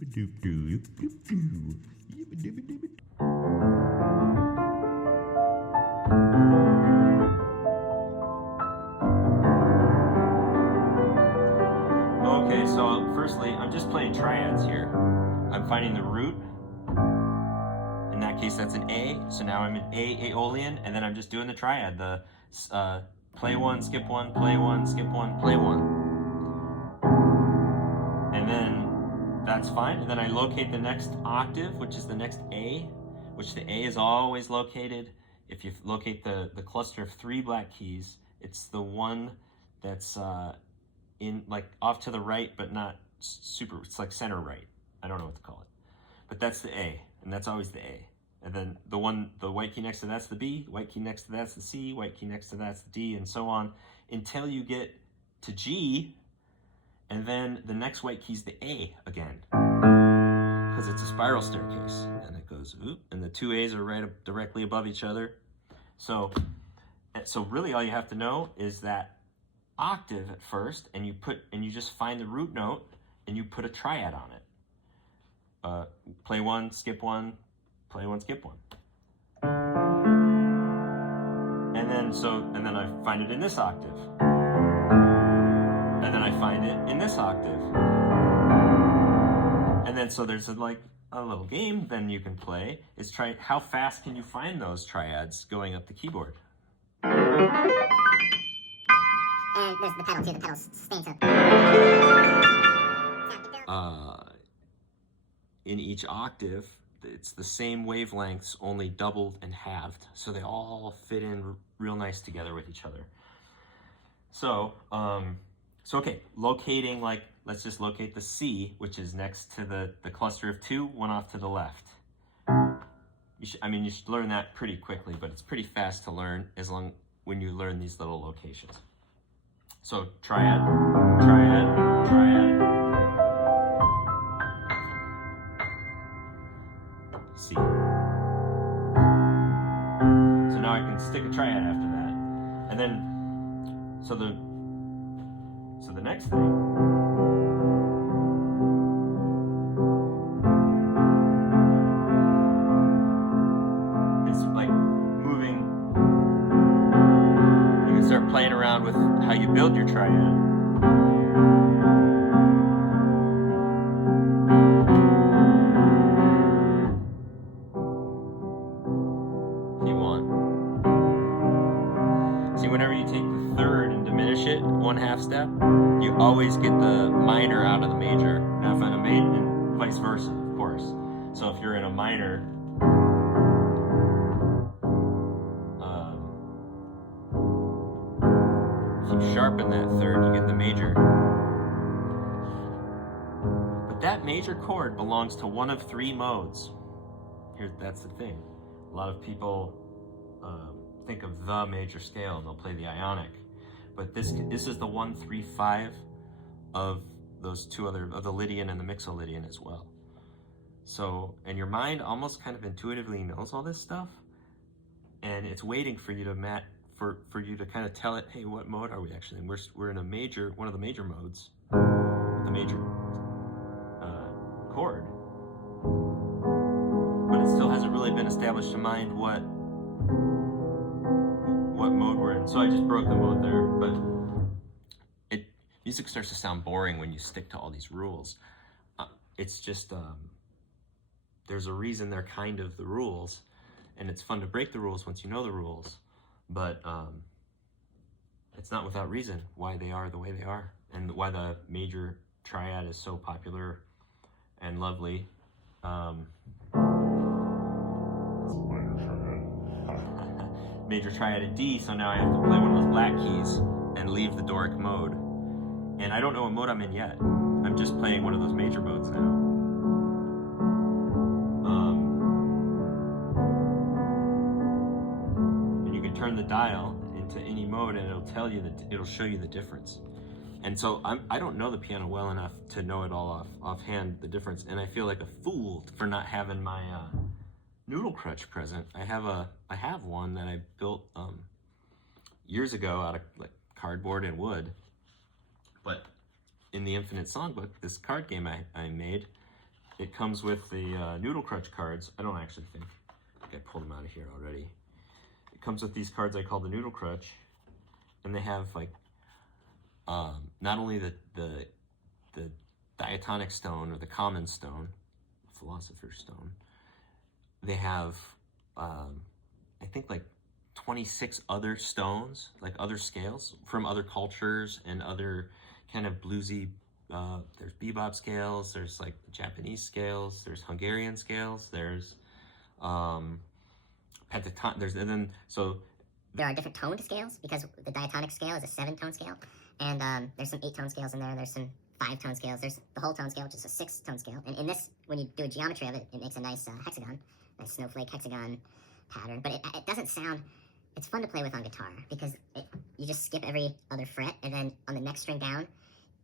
Okay, so firstly, I'm just playing triads here. I'm finding the root. In that case, that's an A. So now I'm in A, Aeolian, and then I'm just doing the triad. The play one, skip one, play one, skip one, play one. And then that's fine. And then I locate the next octave, which is the next A, which the A is always located. If you locate the cluster of 3 black keys, it's the one that's in like off to the right, but not super, it's like center right. I don't know what to call it. But that's the A, and that's always the A. And then the white key next to that's the B, white key next to that's the C, white key next to that's the D, and so on, until you get to G, and then the next white key's the A again, because it's a spiral staircase, and it goes, oop, and the 2 A's are right up directly above each other. So really all you have to know is that octave at first, and you just find the root note, and you put a triad on it. Play one, skip one, play one, skip one. And then I find it in this octave. And then I find it in this octave. And then so there's a little game then you can play is try how fast can you find those triads going up the keyboard. And there's the pedal too, the pedal's staying so. In each octave, it's the same wavelengths, only doubled and halved. So they all fit in real nice together with each other. So okay, locating, let's just locate the C, which is next to the cluster of 2, one off to the left. You should learn that pretty quickly, but it's pretty fast to learn when you learn these little locations. So triad, triad, triad. C. So now I can stick a triad after that. And then, so the next thing is like moving. You can start playing around with how you build your triad. Whenever you take the third and diminish it 1/2 step, you always get the minor out of the major. Now if I'm a major, and vice versa, of course. So if you're in a minor, if you sharpen that third, you get the major. But that major chord belongs to one of 3 modes. That's the thing. A lot of people think of the major scale and they'll play the Ionic, but this is the 1, 3, 5 of those 2 other, of the Lydian and the Mixolydian as well. So, and your mind almost kind of intuitively knows all this stuff, and it's waiting for you to for you to kind of tell it, hey, what mode are we actually in? We're in a major, one of the major modes, the major chord, but it still hasn't really been established in mind what mode we're in. So I just broke the mode there, but music starts to sound boring when you stick to all these rules. It's just, there's a reason they're kind of the rules, and it's fun to break the rules once you know the rules, but it's not without reason why they are the way they are, and why the major triad is so popular and lovely. Major triad in D, so now I have to play one of those black keys and leave the Doric mode. And I don't know what mode I'm in yet. I'm just playing one of those major modes now. And you can turn the dial into any mode and it'll tell you it'll show you the difference. And so I don't know the piano well enough to know it all offhand, the difference. And I feel like a fool for not having my noodle crutch present. I have one that I built years ago out of cardboard and wood. But in the Infinite Songbook, this card game I made, it comes with the noodle crutch cards. I don't actually think I pulled them out of here already. It comes with these cards I call the noodle crutch, and they have like not only the diatonic stone or the common stone, philosopher's stone. They have I think like 26 other stones, like other scales from other cultures and other kind of bluesy. There's bebop scales, there's like Japanese scales, there's Hungarian scales, there's pentatonic, and then so There are different toned scales because the diatonic scale is a 7-tone scale, and there's some 8-tone scales in there. There's some 5-tone scales. There's the whole tone scale, which is a 6-tone scale. And in this, when you do a geometry of it, it makes a nice hexagon, nice snowflake hexagon pattern. But it doesn't sound. It's fun to play with on guitar because you just skip every other fret, and then on the next string down,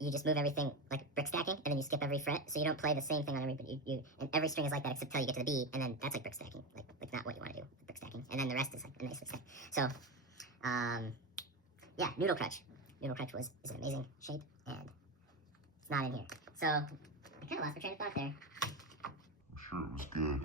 you just move everything like brick stacking, and then you skip every fret, so you don't play the same thing on every. But and every string is like that except till you get to the B, and then that's like brick stacking, like not what you want to do, brick stacking, and then the rest is like a nice brick stack. So, yeah, noodle crutch. Noodle crutch is an amazing shape, and it's not in here. So I kind of lost my train of thought there. Sure, it was good.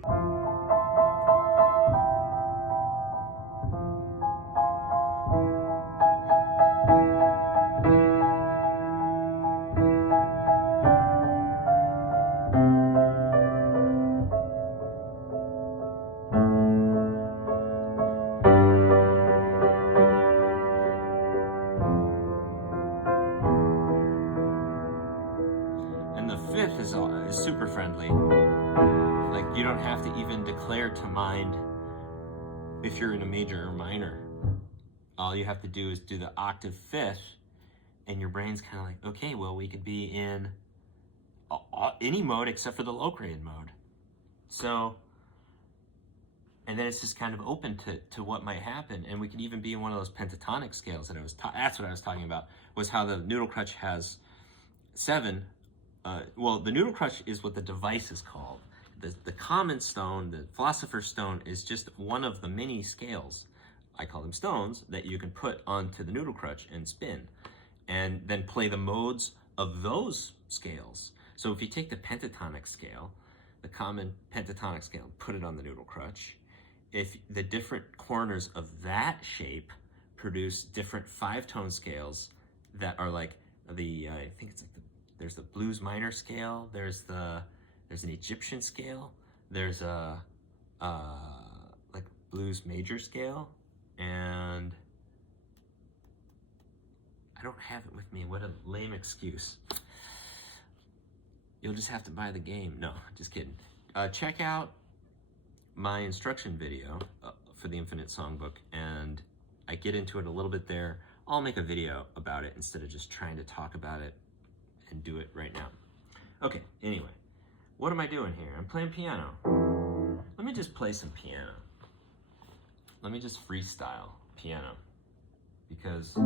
And the fifth is super friendly. Like you don't have to even declare to mind if you're in a major or minor. All you have to do is do the octave fifth, and your brain's kind of like, okay, well, we could be in any mode except for the low grade mode. So, and then it's just kind of open to what might happen, and we can even be in one of those pentatonic scales that I was. That's what I was talking about. Was how the noodle crutch has 7. Well, the noodle crutch is what the device is called. The common stone, the philosopher's stone, is just one of the many scales, I call them stones, that you can put onto the noodle crutch and spin, and then play the modes of those scales. So if you take the pentatonic scale, the common pentatonic scale, put it on the noodle crutch, if the different corners of that shape produce different 5-tone scales that are like the, I think it's like there's the blues minor scale, there's an Egyptian scale, there's a like blues major scale, and I don't have it with me. What a lame excuse. You'll just have to buy the game. No, just kidding. Check out my instruction video for the Infinite Songbook, and I get into it a little bit there. I'll make a video about it instead of just trying to talk about it and do it right now. Okay, anyway, what am I doing here? I'm playing piano. Let me just play some piano. Let me just freestyle piano, because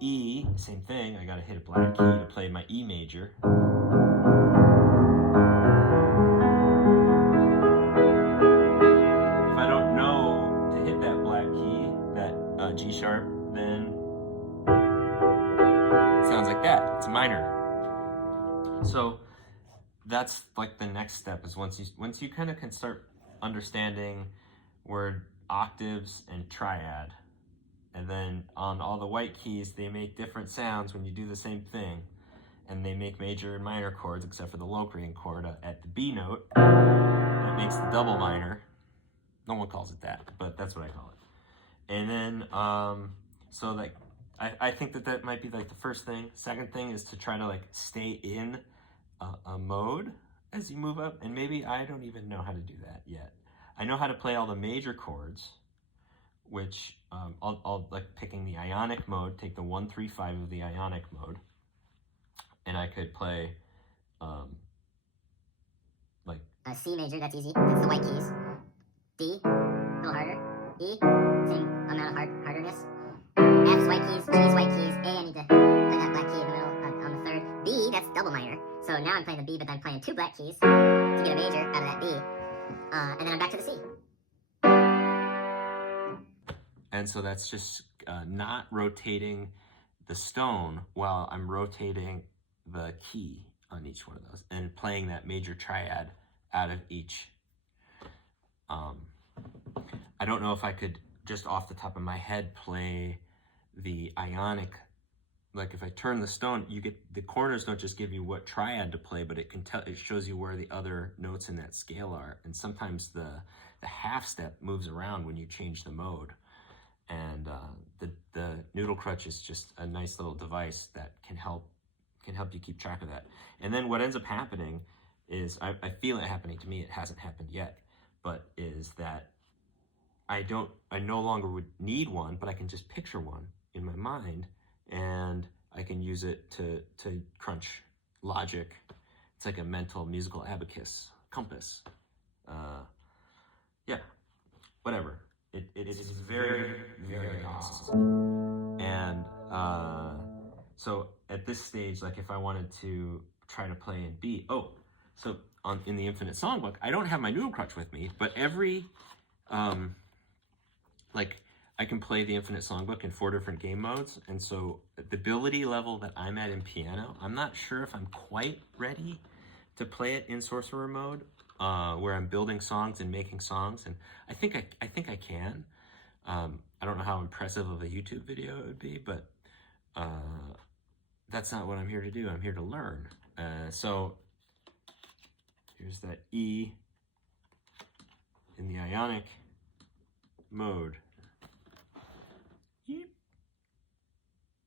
E, same thing, I gotta hit a black key to play my E major. If I don't know to hit that black key, that G sharp, then it sounds like that, it's minor. So that's like the next step, is once you kind of can start understanding word octaves and triad, and then on all the white keys they make different sounds when you do the same thing, and they make major and minor chords except for the Locrian chord at the B note that makes the double minor. No one calls it that, but that's what I call it. And then so like I think that might be like the first thing. Second thing is to try to like stay in a mode as you move up, and maybe I don't even know how to do that yet. I know how to play all the major chords, which I'll like picking the ionic mode, take the 1, 3, 5 of the ionic mode, and I could play like C major, that's easy. That's the white keys. D, a little harder. E, same amount of harderness. F's white keys, G's white keys. A, I need to play that black key in the middle on the third. B, that's double minor. So now I'm playing the B, but I'm playing 2 black keys to get a major out of that B. And then I'm back to the C. And so that's just not rotating the stone while I'm rotating the key on each one of those, and playing that major triad out of each. I don't know if I could just off the top of my head play the ionic. Like if I turn the stone, you get the corners don't just give you what triad to play, but it shows you where the other notes in that scale are. And sometimes the half step moves around when you change the mode. And the noodle crutch is just a nice little device that can help you keep track of that. And then what ends up happening is, I feel it happening to me, it hasn't happened yet, but is that I no longer would need one, but I can just picture one in my mind, and I can use it to crunch logic. It's like a mental musical abacus, compass. Yeah, whatever. It is very, very awesome. And so at this stage, like if I wanted to try to play in B, so in the Infinite Songbook, I don't have my noodle crutch with me, but every, like I can play the Infinite Songbook in 4 different game modes. And so the ability level that I'm at in piano, I'm not sure if I'm quite ready to play it in sorcerer mode, where I'm building songs and making songs. And I think I can. I don't know how impressive of a YouTube video it would be, but that's not what I'm here to do. I'm here to learn. So here's that E in the ionic mode.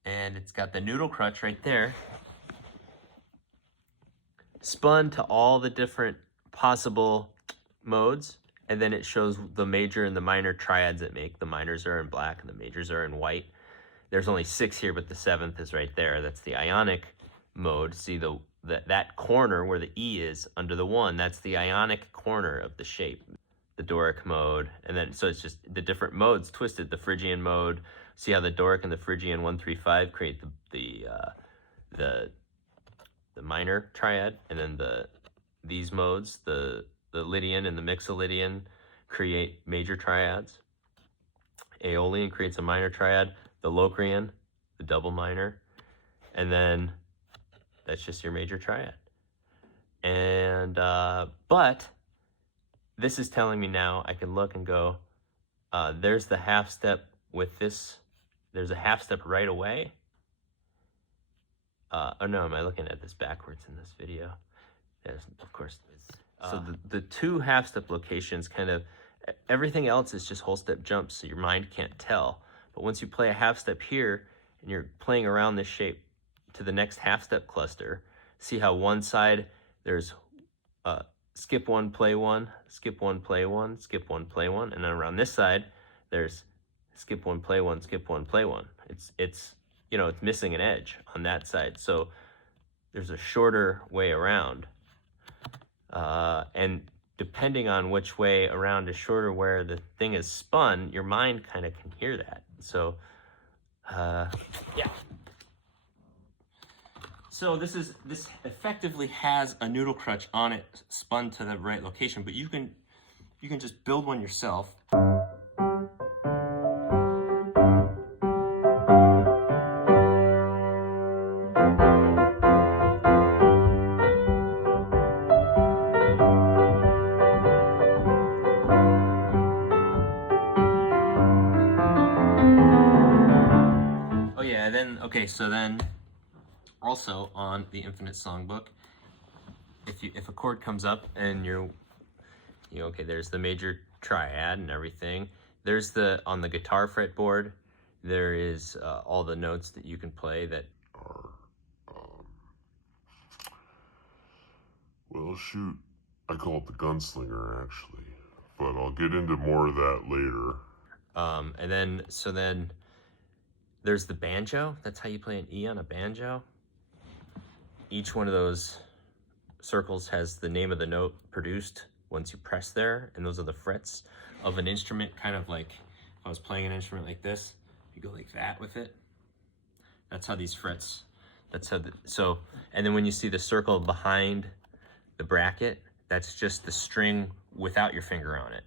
And it's got the noodle crutch right there, spun to all the different possible modes, and then it shows the major and the minor triads it make. The minors are in black and the majors are in white. There's only 6 here, but the 7th is right there. That's the ionic mode. See that corner where the E is under the 1, that's the ionic corner of the shape. The Doric mode, and then so it's just the different modes twisted. The Phrygian mode. See how the Doric and the Phrygian 1, 3, 5 create the minor triad, and then these modes, the Lydian and the Mixolydian, create major triads. Aeolian creates a minor triad. The Locrian, the double minor, and then that's just your major triad. And but this is telling me now I can look and go, there's the half step with this. There's a half step right away. Oh no, am I looking at this backwards in this video? Yes, of course. So the 2 half step locations kind of, everything else is just whole step jumps, so your mind can't tell. But once you play a half step here and you're playing around this shape to the next half step cluster, see how one side there's skip 1, play 1, skip 1, play 1, skip 1, play 1, and then around this side there's skip 1, play 1, skip 1, play 1. It's you know, it's missing an edge on that side, so there's a shorter way around, and depending on which way around is shorter where the thing is spun, your mind kind of can hear that. So yeah. So this effectively has a noodle crutch on it spun to the right location, but you can just build one yourself. Okay, so then also on the Infinite Songbook, if a chord comes up and okay, there's the major triad and everything. There's on the guitar fretboard, there is all the notes that you can play that are, well, shoot, I call it the gunslinger, actually. But I'll get into more of that later. And then there's the banjo. That's how you play an E on a banjo. Each one of those circles has the name of the note produced once you press there, and those are the frets of an instrument, kind of like if I was playing an instrument like this, you go like that with it. That's how these frets, and then when you see the circle behind the bracket, that's just the string without your finger on it.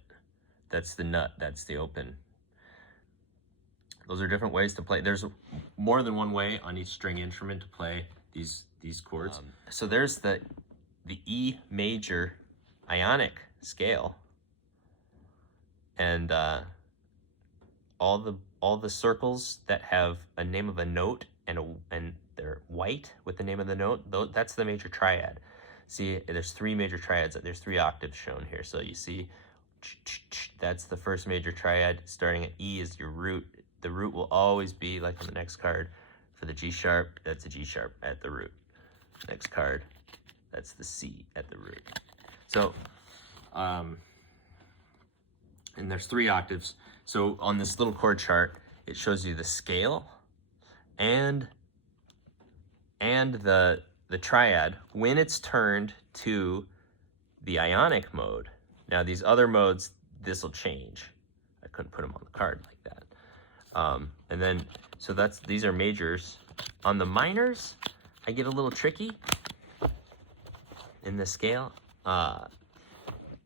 That's the nut, that's the open. Those are different ways to play. There's more than one way on each string instrument to play these chords. So there's the E major ionic scale, and all the circles that have a name of a note and they're white with the name of the note, that's the major triad. See, there's 3 major triads. There's 3 octaves shown here. So you see, that's the first major triad. Starting at E is your root. The root will always be, like on the next card, for the G sharp, that's a G sharp at the root. Next card, that's the C at the root. So, and there's 3 octaves. So on this little chord chart, it shows you the scale and the triad when it's turned to the ionic mode. Now these other modes, this will change. I couldn't put them on the card like that. And then, so these are majors. On the minors, I get a little tricky in the scale.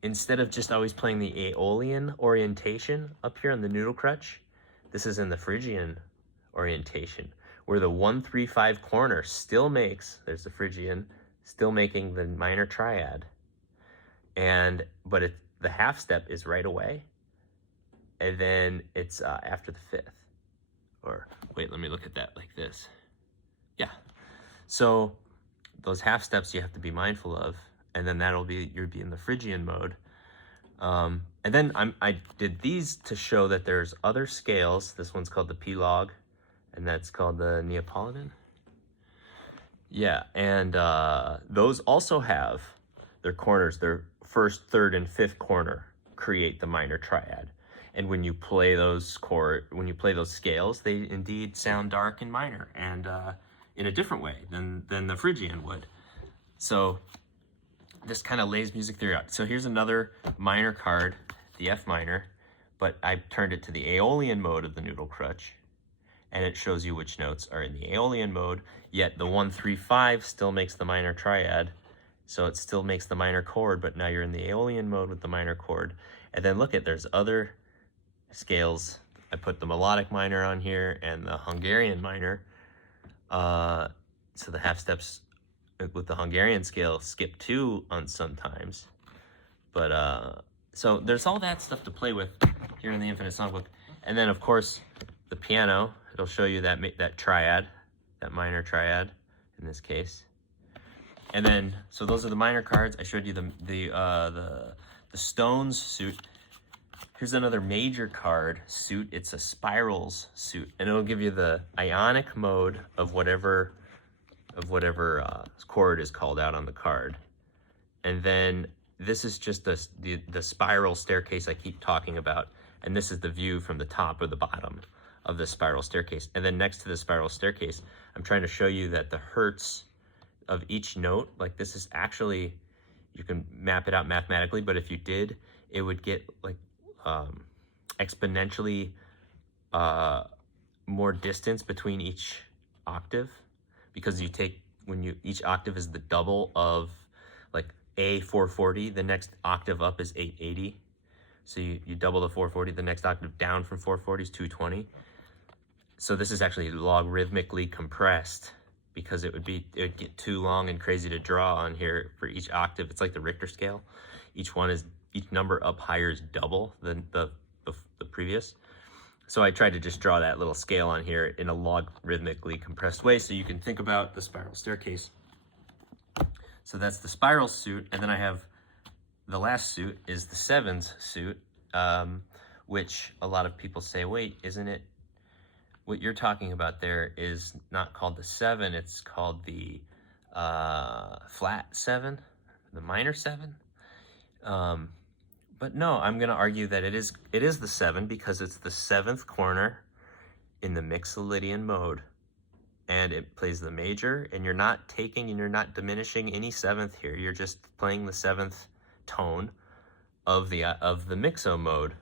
Instead of just always playing the Aeolian orientation up here on the noodle crutch, this is in the Phrygian orientation, where the 1-3-5 corner still makes, there's the Phrygian, still making the minor triad. But the half step is right away, and then it's after the 5th. Or wait, let me look at that like this. Yeah. So those half steps you have to be mindful of, and then you'll be in the Phrygian mode. And then I did these to show that there's other scales. This one's called the P-log, and that's called the Neapolitan. Yeah, and those also have their corners. Their 1st, 3rd, and 5th corner create the minor triad. And when you play those scales, they indeed sound dark and minor, and in a different way than the Phrygian would. So this kind of lays music theory out. So here's another minor card, the F minor, but I turned it to the Aeolian mode of the noodle crutch, and it shows you which notes are in the Aeolian mode, yet the 1-3-5 still makes the minor triad, so it still makes the minor chord, but now you're in the Aeolian mode with the minor chord. And then look there's other scales. I put the melodic minor on here and the Hungarian minor. So the half steps with the Hungarian scale skip 2 on sometimes. But so there's all that stuff to play with here in the Infinite Songbook. And then of course the piano, it'll show you that triad, that minor triad in this case. And then, so those are the minor cards. I showed you the Stones suit. Here's another major card suit. It's a spirals suit, and it'll give you the ionic mode of whatever chord is called out on the card. And then this is just the spiral staircase I keep talking about, and this is the view from the top or the bottom of the spiral staircase. And then next to the spiral staircase, I'm trying to show you that the hertz of each note, like this is actually, you can map it out mathematically, but if you did, it would get like exponentially more distance between each octave, because each octave is the double of like A 440, the next octave up is 880. So you double the 440, the next octave down from 440 is 220. So this is actually logarithmically compressed, because it would get too long and crazy to draw on here for each octave. It's like the Richter scale. Each number up higher is double than the previous. So I tried to just draw that little scale on here in a logarithmically compressed way so you can think about the spiral staircase. So that's the spiral suit, and then I have the last suit is the sevens suit, which a lot of people say, wait, isn't it, what you're talking about there is not called the 7, it's called the flat 7, the minor 7. But no, I'm going to argue that it is the 7 because it's the 7th corner in the Mixolydian mode. And it plays the major, and you're not taking and you're not diminishing any 7th here. You're just playing the 7th tone of the mixo mode.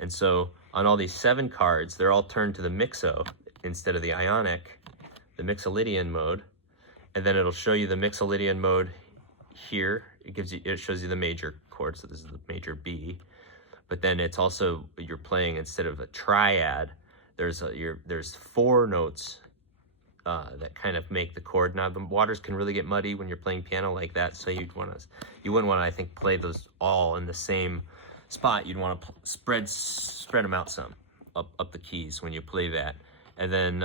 And so on all these 7 cards, they're all turned to the mixo instead of the ionic, the Mixolydian mode. And then it'll show you the Mixolydian mode here. It shows you the major chord, so this is the major B. But then it's also, you're playing instead of a triad, there's 4 notes that kind of make the chord. Now the waters can really get muddy when you're playing piano like that, so you wouldn't want to, I think, play those all in the same spot. You'd want to spread them out some up the keys when you play that. And then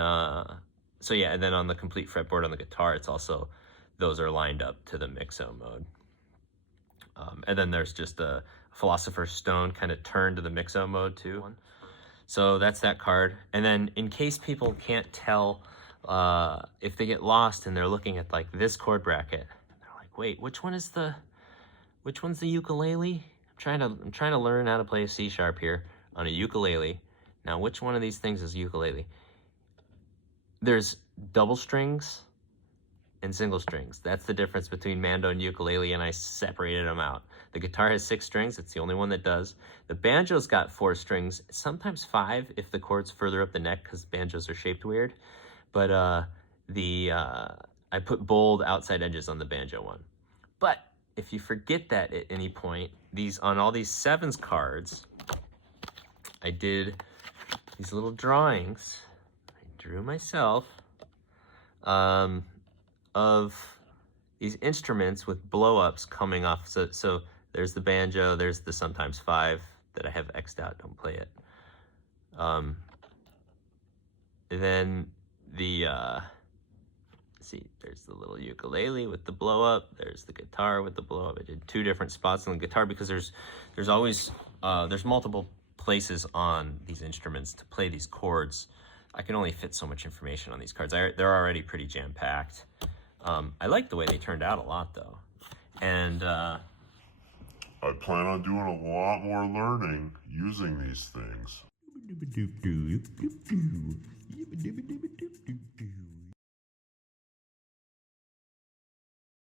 so yeah, and then on the complete fretboard on the guitar, it's also, those are lined up to the mixo mode. And then there's just a Philosopher's Stone kind of turned to the mixo mode too. So that's that card. And then in case people can't tell, if they get lost and they're looking at like this chord bracket, they're like, wait, which one's the ukulele? I'm trying to learn how to play a C sharp here on a ukulele. Now, which one of these things is ukulele? There's double strings and single strings. That's the difference between mando and ukulele, and I separated them out. The guitar has 6 strings. It's the only one that does. The banjo's got 4 strings, sometimes 5 if the chord's further up the neck because banjos are shaped weird. But I put bold outside edges on the banjo one. But if you forget that at any point, on all these 7s cards, I did these little drawings. I drew myself of these instruments with blow-ups coming off. So there's the banjo, there's the sometimes 5 that I have X'd out, don't play it. Then see, there's the little ukulele with the blow up, there's the guitar with the blow up. I did 2 different spots on the guitar because there's always there's multiple places on these instruments to play these chords. I can only fit so much information on these cards. They're already pretty jam-packed. I like the way they turned out a lot though. And I plan on doing a lot more learning using these things.